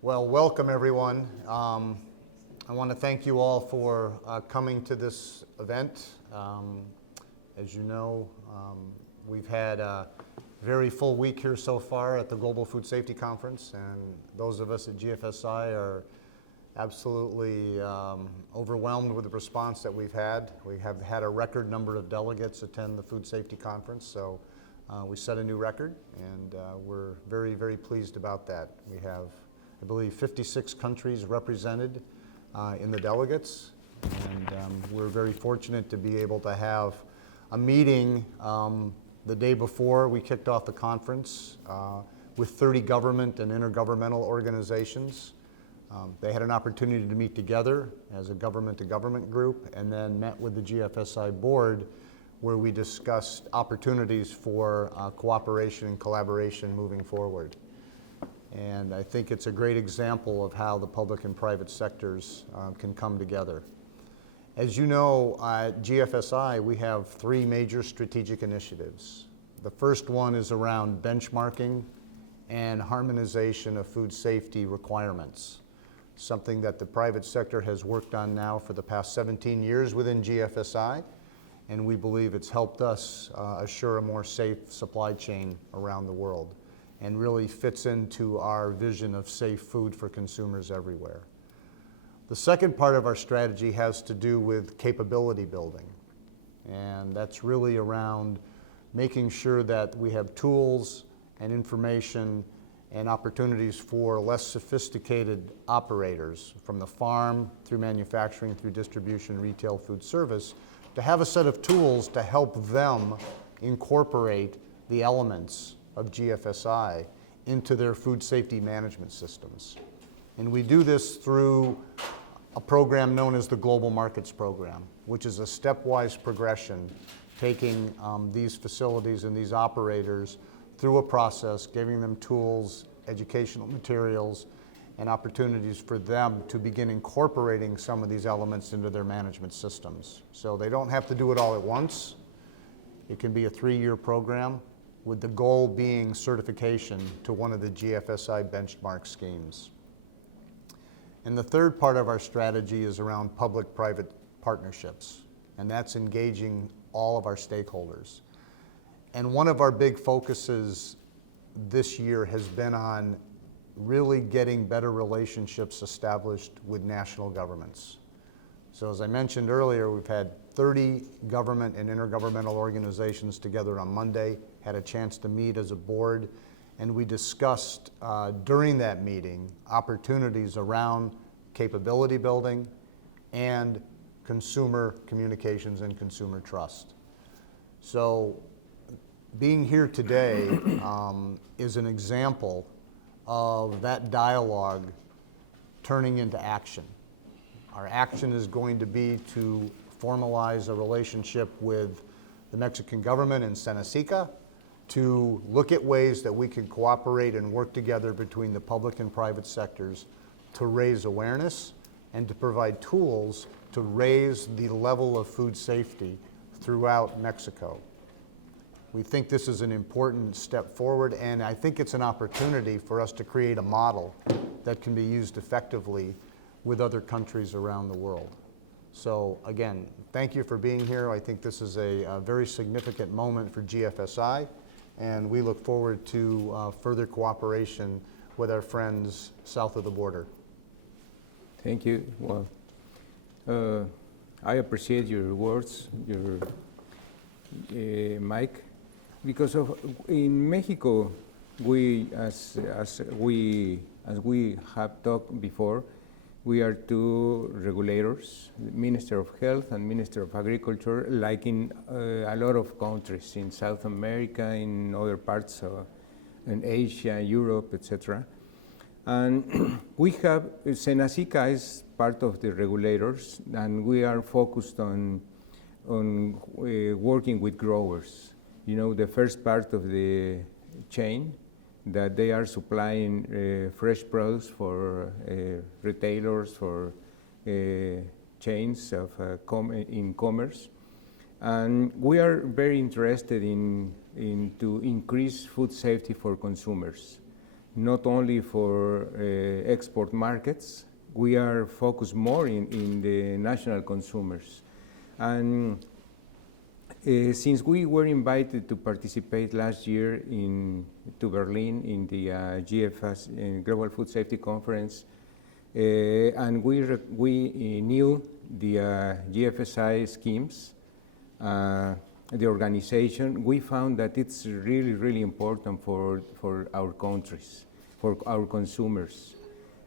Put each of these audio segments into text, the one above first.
Well, welcome everyone. I want to thank you all for coming to this event. As you know, we've had a very full week here so far at the Global Food Safety Conference, and those of us at GFSI are absolutely overwhelmed with the response that we've had. We have had a record number of delegates attend the Food Safety Conference, so we set a new record, and we're very, very pleased about that. We have, I believe, 56 countries represented in the delegates, and we're very fortunate to be able to have a meeting the day before we kicked off the conference with 30 government and intergovernmental organizations. They had an opportunity to meet together as a government-to-government group, and then met with the GFSI board, where we discussed opportunities for cooperation and collaboration moving forward. And I think it's a great example of how the public and private sectors can come together. As you know, at GFSI, we have 3 major strategic initiatives. The first one is around benchmarking and harmonization of food safety requirements, something that the private sector has worked on now for the past 17 years within GFSI, and we believe it's helped us assure a more safe supply chain around the world, and really fits into our vision of safe food for consumers everywhere. The second part of our strategy has to do with capability building, and that's really around making sure that we have tools and information and opportunities for less sophisticated operators, from the farm through manufacturing, through distribution, retail, food service, to have a set of tools to help them incorporate the elements of GFSI into their food safety management systems. And we do this through a program known as the Global Markets Program, which is a stepwise progression, taking these facilities and these operators through a process, giving them tools, educational materials, and opportunities for them to begin incorporating some of these elements into their management systems. So they don't have to do it all at once. It can be a 3-year program, with the goal being certification to one of the GFSI benchmark schemes. And the third part of our strategy is around public-private partnerships, and that's engaging all of our stakeholders. And one of our big focuses this year has been on really getting better relationships established with national governments. So as I mentioned earlier, we've had 30 government and intergovernmental organizations together on Monday, had a chance to meet as a board, and we discussed during that meeting opportunities around capability building and consumer communications and consumer trust. So being here today is an example of that dialogue turning into action. Our action is going to be to formalize a relationship with the Mexican government and SENASICA to look at ways that we can cooperate and work together between the public and private sectors to raise awareness and to provide tools to raise the level of food safety throughout Mexico. We think this is an important step forward, and I think it's an opportunity for us to create a model that can be used effectively with other countries around the world. So again, thank you for being here. I think this is a very significant moment for GFSI, and we look forward to further cooperation with our friends south of the border. Thank you. Well, I appreciate your words, your Mike, because in Mexico, as we have talked before, we are 2 regulators, Minister of Health and Minister of Agriculture, like in a lot of countries in South America, in other parts of in Asia, Europe, etc. And we have, SENASICA is part of the regulators, and we are focused on working with growers. You know, the first part of the chain, that they are supplying fresh produce for retailers, for chains of in commerce. And we are very interested in to increase food safety for consumers. not only for export markets, we are focused more in the national consumers. And since we were invited to participate last year to Berlin in the GFSI Global Food Safety Conference, and we knew the GFSI schemes, the organization, we found that it's really, really important for our countries, for our consumers.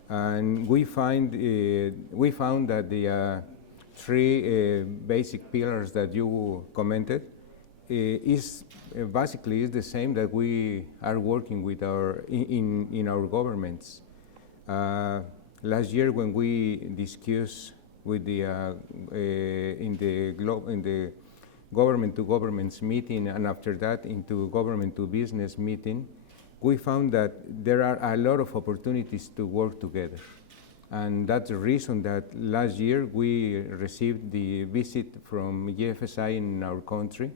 And we found that the three basic pillars that you commented is basically the same that we are working with in our governments. Last year, when we discussed with the in the government to governments meeting, and after that into government to business meeting, we found that there are a lot of opportunities to work together. And that's the reason that last year we received the visit from GFSI in our country,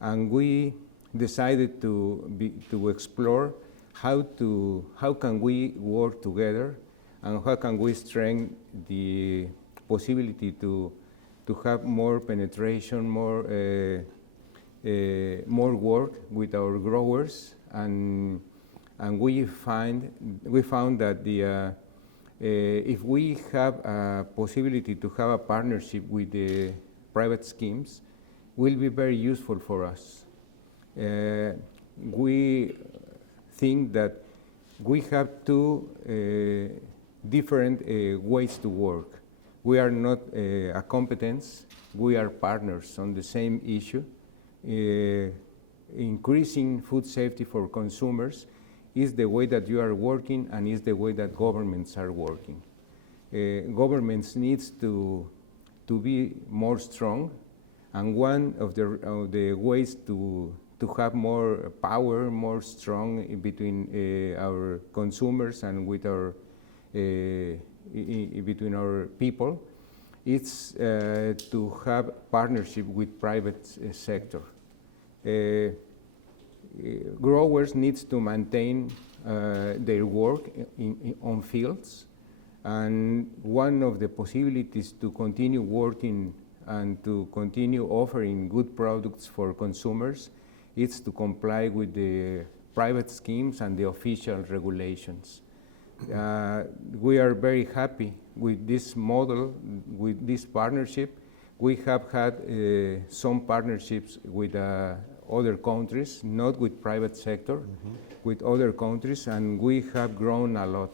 and we decided to explore how can we work together and how can we strengthen the possibility to have more penetration, more work with our growers, and we found that if we have a possibility to have a partnership with the private schemes, will be very useful for us. We think that we have two different ways to work. We are not a competence, we are partners on the same issue. Increasing food safety for consumers is the way that you are working and is the way that governments are working. Governments needs to be more strong, and one of the ways to have more power, more strong in between our consumers and with our between our people, it's to have partnership with private sector. Growers needs to maintain their work on fields, and one of the possibilities to continue working and to continue offering good products for consumers is to comply with the private schemes and the official regulations. We are very happy with this model, with this partnership. We have had some partnerships with other countries, not with private sector, with other countries, and we have grown a lot.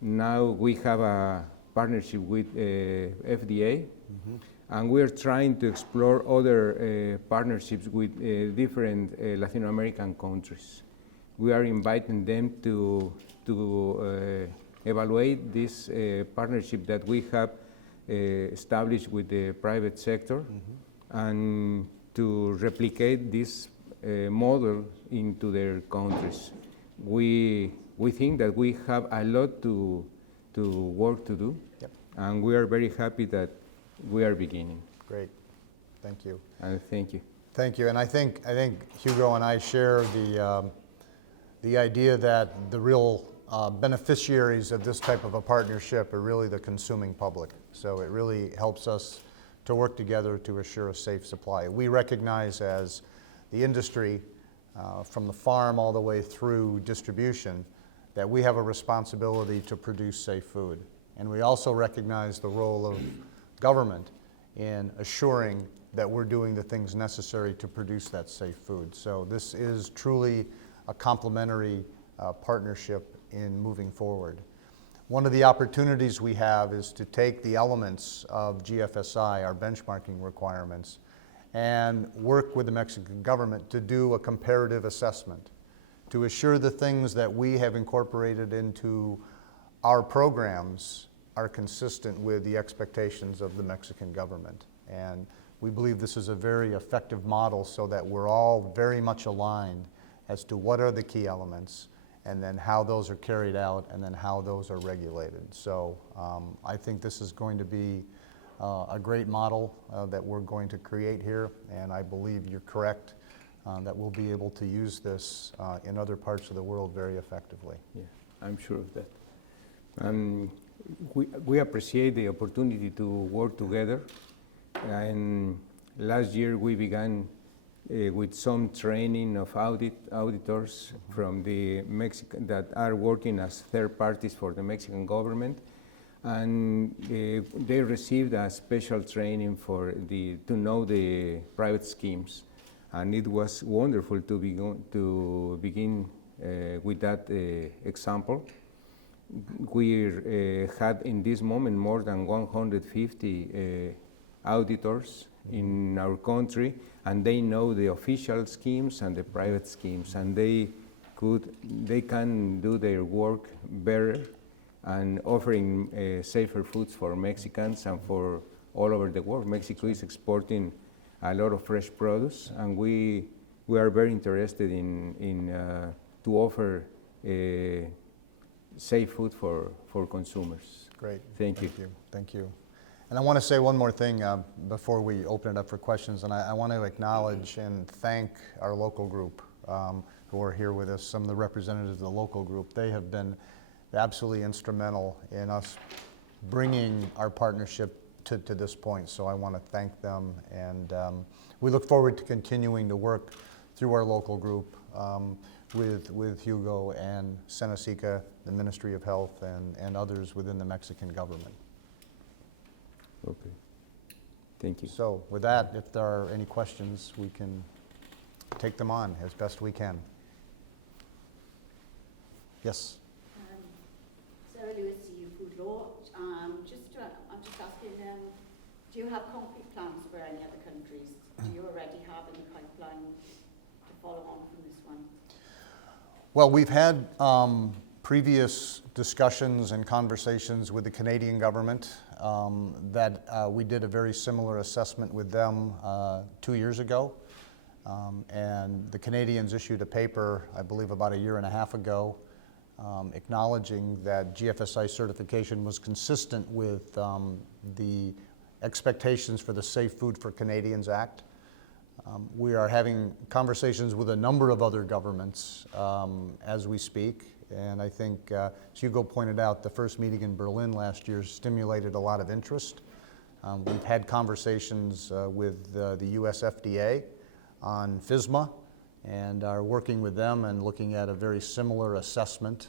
Now we have a partnership with FDA, and we're trying to explore other partnerships with different Latin American countries. We are inviting them to evaluate this partnership that we have established with the private sector, and to replicate this model into their countries. We think that we have a lot to work to do, and we are very happy that we are beginning. Great, thank you. And thank you. Thank you, and I think Hugo and I share the idea that the real beneficiaries of this type of a partnership are really the consuming public. So it really helps us to work together to assure a safe supply. We recognize as the industry, from the farm all the way through distribution, that we have a responsibility to produce safe food. And we also recognize the role of government in assuring that we're doing the things necessary to produce that safe food. So this is truly a complementary partnership in moving forward. One of the opportunities we have is to take the elements of GFSI, our benchmarking requirements, and work with the Mexican government to do a comparative assessment to assure the things that we have incorporated into our programs are consistent with the expectations of the Mexican government. And we believe this is a very effective model so that we're all very much aligned as to what are the key elements, and then how those are carried out, and then how those are regulated. So I think this is going to be a great model that we're going to create here, and I believe you're correct. that we'll be able to use this in other parts of the world very effectively. Yeah, I'm sure of that. We appreciate the opportunity to work together. And last year we began with some training of auditors from the Mexican that are working as third parties for the Mexican government, and they received a special training to know the private schemes, and it was wonderful to begin with that example. We had in this moment more than 150 auditors in our country, and they know the official schemes and the private schemes, and they can do their work better and offering safer foods for Mexicans and for all over the world. Mexico is exporting a lot of fresh produce, and we are very interested in to offer safe food for consumers. Great. Thank you. Thank you. And I want to say one more thing before we open it up for questions, and I want to acknowledge and thank our local group who are here with us, some of the representatives of the local group. They have been absolutely instrumental in us bringing our partnership to this point, so I want to thank them, and we look forward to continuing to work through our local group with Hugo and SENASICA, the Ministry of Health, and others within the Mexican government. Okay. Thank you. So with that, if there are any questions, we can take them on as best we can. Yes? Sarah Lewis, EU Food Law. I'm just asking, do you have concrete plans for any other countries? Do you already have in the pipeline to follow on from this one? Well, we've had previous discussions and conversations with the Canadian government that we did a very similar assessment with them 2 years ago. And the Canadians issued a paper, I believe about a year and a half ago, acknowledging that GFSI certification was consistent with the expectations for the Safe Food for Canadians Act. We are having conversations with a number of other governments as we speak, and I think, as Hugo pointed out, the first meeting in Berlin last year stimulated a lot of interest. We've had conversations with the US FDA on FSMA, and are working with them and looking at a very similar assessment.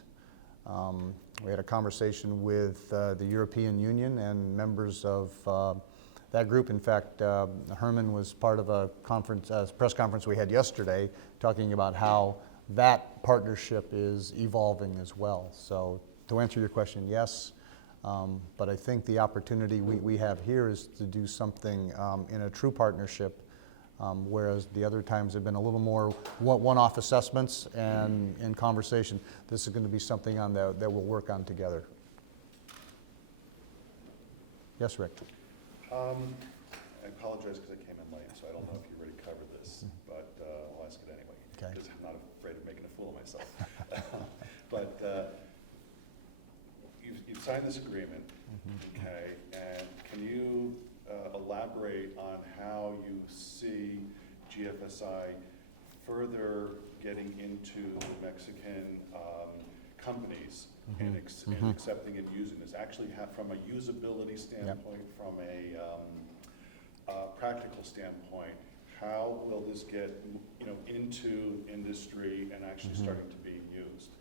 We had a conversation with the European Union and members of that group. In fact, Herman was part of a conference, press conference we had yesterday, talking about how that partnership is evolving as well. So to answer your question, yes, but I think the opportunity we have here is to do something in a true partnership, whereas the other times have been a little more one-off assessments and in conversation. This is going to be something that we'll work on together. Yes, Rick? I apologize because I came in late, so I don't know if you already covered this, but I'll ask it anyway, because I'm not afraid of making a fool of myself. But you've signed this agreement, okay, and can you elaborate on how you see GFSI further getting into the Mexican companies and accepting and using this? Actually, from a usability standpoint, from a practical standpoint, how will this get into industry and actually starting to be used?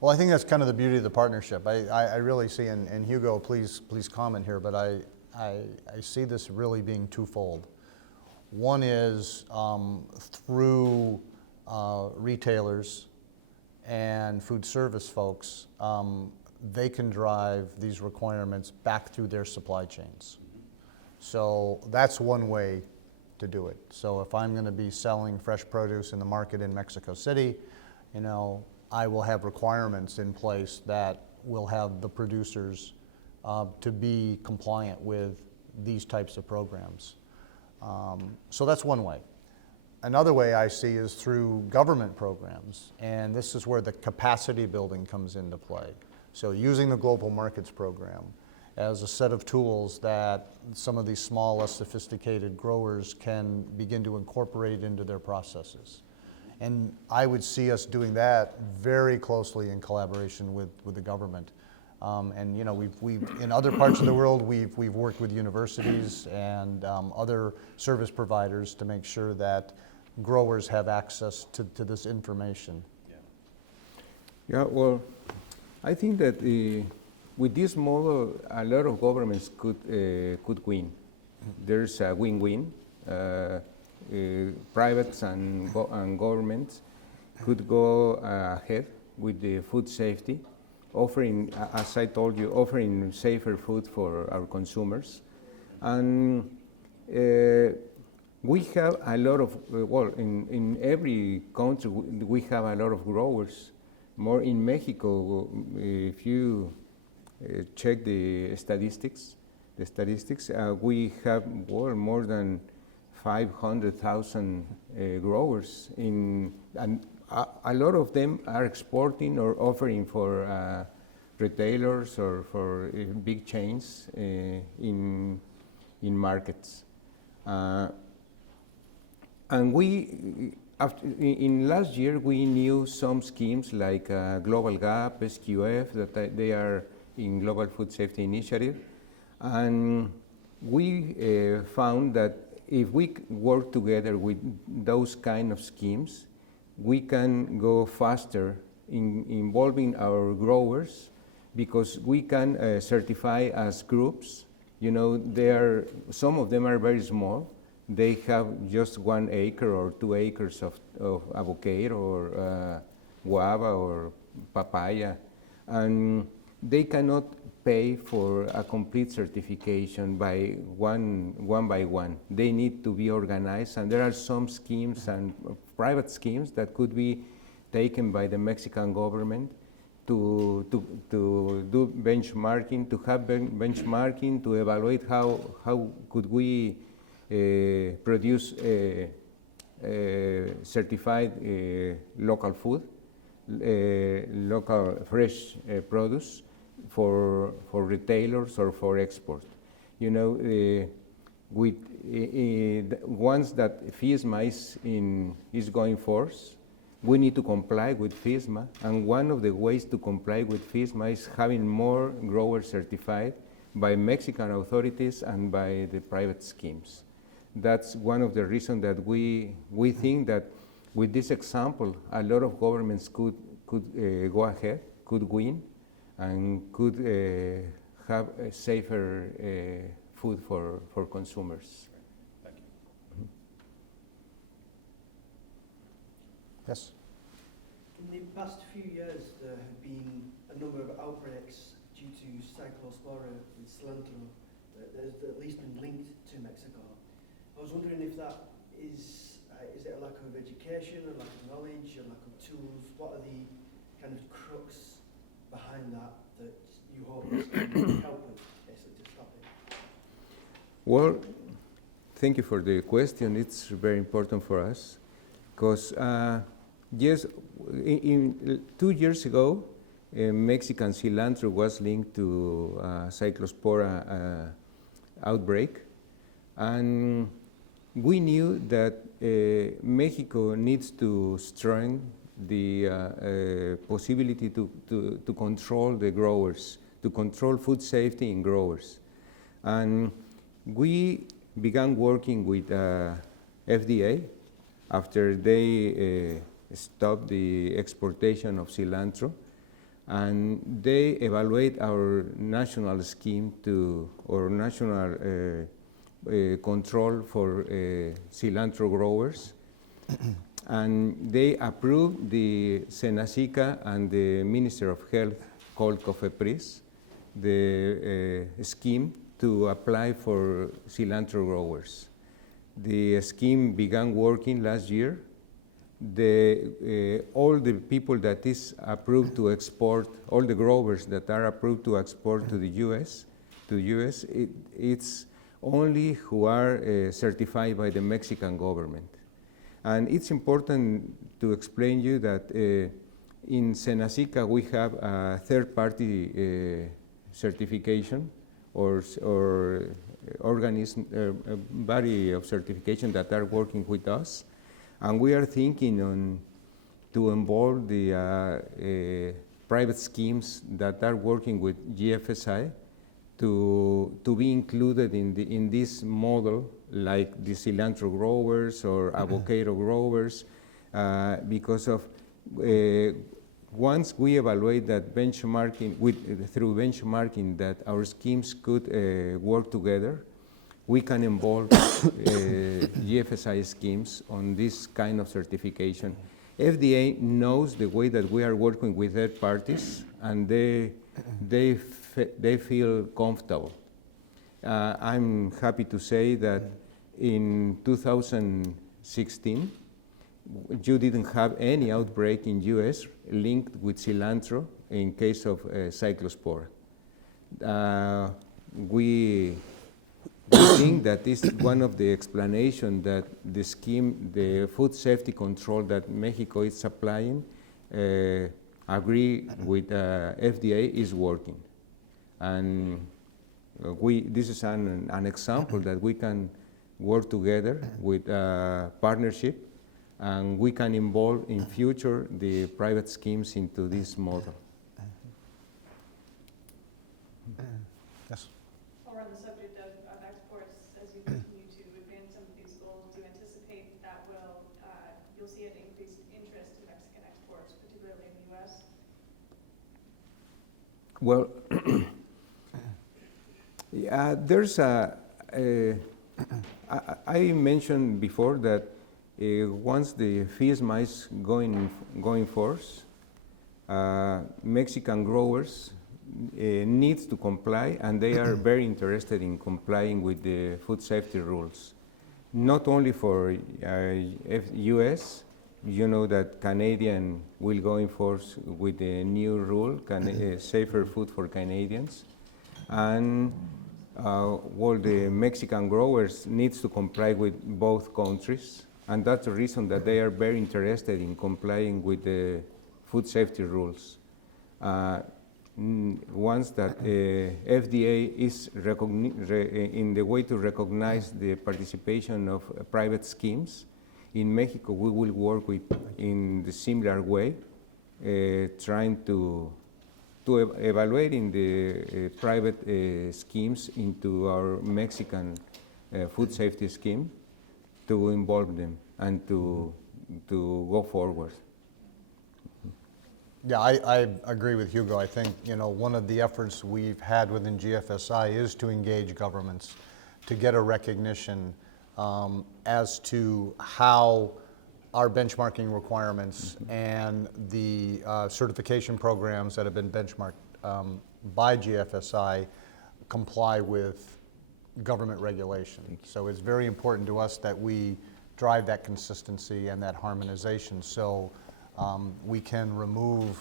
Well, I think that's kind of the beauty of the partnership. I really see, and Hugo, please comment here, but I see this really being twofold. One is through retailers and food service folks, they can drive these requirements back through their supply chains. So that's one way to do it. So if I'm going to be selling fresh produce in the market in Mexico City, I will have requirements in place that will have the producers to be compliant with these types of programs. So that's one way. Another way I see is through government programs, and this is where the capacity building comes into play. So using the Global Markets Program as a set of tools that some of these small, less sophisticated growers can begin to incorporate into their processes. And I would see us doing that very closely in collaboration with the government. And you know, we've in other parts of the world, we've worked with universities and other service providers to make sure that growers have access to this information. Yeah, well, I think that with this model, a lot of governments could win. There's a win-win. Privates and governments could go ahead with the food safety, offering, as I told you, offering safer food for our consumers. And we have a lot of, well, in every country, we have a lot of growers. More in Mexico, if you check the statistics, we have more than 500,000 growers, and a lot of them are exporting or offering for retailers or for big chains in markets. And we, in last year, we knew some schemes like Global Gap, SQF, that they are in Global Food Safety Initiative. And we found that if we work together with those kind of schemes, we can go faster in involving our growers, because we can certify as groups. You know, some of them are very small. They have just 1 acre or 2 acres of avocado or guava or papaya, and they cannot pay for a complete certification by one by one. They need to be organized, and there are some schemes and private schemes that could be taken by the Mexican government to do benchmarking, to have benchmarking, to evaluate how could we produce certified local food, local fresh produce for retailers or for export. You know, once that FISMA is going forth, we need to comply with FISMA, and one of the ways to comply with FISMA is having more growers certified by Mexican authorities and by the private schemes. That's one of the reasons that we think that with this example, a lot of governments could go ahead, could win, and could have a safer food for consumers. Thank you. Yes? In the past few years, there have been a number of outbreaks due to cyclospora and cilantro that has at least been linked to Mexico. I was wondering if that is it a lack of education, a lack of knowledge, a lack of tools? What are the kind of crux behind that you hope this can help with, basically, to stop it? Well, thank you for the question. It's very important for us, because yes, in 2 years ago, Mexican cilantro was linked to cyclospora outbreak, and we knew that Mexico needs to strengthen the possibility to control the growers, to control food safety in growers. And we began working with FDA after they stopped the exportation of cilantro, and they evaluate our national scheme or national control for cilantro growers. And they approved the SENASICA and the Minister of Health, called COFEPRIS, the scheme to apply for cilantro growers. The scheme began working last year. All the people that is approved to export, all the growers that are approved to export to the US, it's only who are certified by the Mexican government. And it's important to explain you that in SENASICA we have a third-party certification or organism, body of certification that are working with us. And we are thinking on to involve the private schemes that are working with GFSI to be included in this model, like the cilantro growers or avocado growers, because of once we evaluate that benchmarking through benchmarking that our schemes could work together, we can involve GFSI schemes on this kind of certification. FDA knows the way that we are working with third parties, and they feel comfortable. I'm happy to say that in 2016, you didn't have any outbreak in US linked with cilantro in case of cyclospora. We think that this is one of the explanations that the scheme, the food safety control that Mexico is supplying, agree with FDA is working. And this is an example that we can work together with partnership, and we can involve in future the private schemes into this model. Yes. Or on the subject of exports, as you continue to advance some of these goals, do you anticipate that you'll see an increased interest in Mexican exports, particularly in the U.S.? Well, there's I mentioned before that once the FISMA is going forth, Mexican growers needs to comply, and they are very interested in complying with the food safety rules. Not only for US, you know that Canadian will go in force with the new rule, safer food for Canadians, and well, the Mexican growers needs to comply with both countries, and that's the reason that they are very interested in complying with the food safety rules. Once that FDA is in the way to recognize the participation of private schemes, in Mexico we will work with in the similar way, trying to evaluating the private schemes into our Mexican food safety scheme to involve them and to go forward. Yeah, I agree with Hugo. I think, one of the efforts we've had within GFSI is to engage governments to get a recognition as to how our benchmarking requirements and the certification programs that have been benchmarked by GFSI comply with government regulation. So it's very important to us that we drive that consistency and that harmonization, so we can remove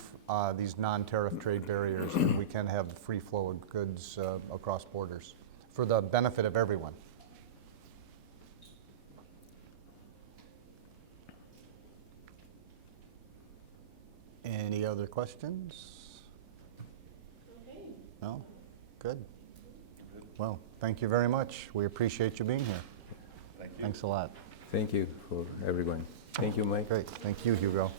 these non-tariff trade barriers, and we can have the free flow of goods across borders for the benefit of everyone. Any other questions? Okay. No? Good. Well, thank you very much. We appreciate you being here. Thank you. Thanks a lot. Thank you for everyone. Thank you, Mike. Great. Thank you, Hugo.